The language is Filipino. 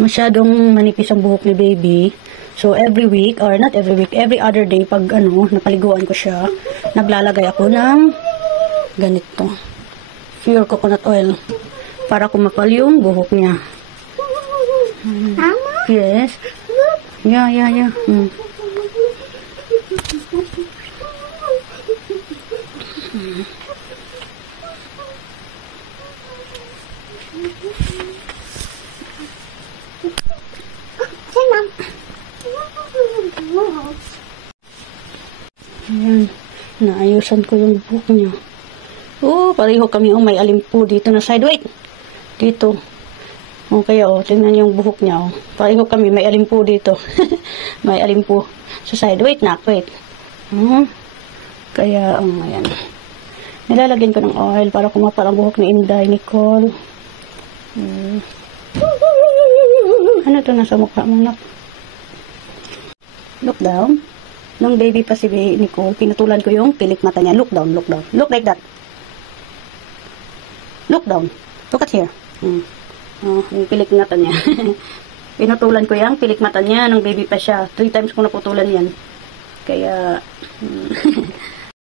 Masyadong manipis ang buhok ni baby. So, every week, or not every week, every other day, pag napaliguan ko siya, naglalagay ako ng ganito. Pure coconut oil. Para kumapal yung buhok niya. Yes. Yeah. Ayan. Naayusan ko yung buhok niya. Oh, pareho kami. Oh, may alimpo dito na side. Wait! Dito. Okay, tingnan yung buhok niya. Pareho kami. May alimpo dito. May alimpo sa side. Wait. Kaya, ayan. Nilalagyan ko ng oil para kumapal ang buhok ni Inday, Nicole. Ano to nasa mukha mo, nak? Look down. Nung baby pa si Nicole, pinutulan ko yung pilik mata niya. Look down. Look like that. Look down. Look at here. Yung pilik mata niya. Pinutulan ko yung pilik mata niya nung baby pa siya. 3 times ko naputulan yan. Kaya,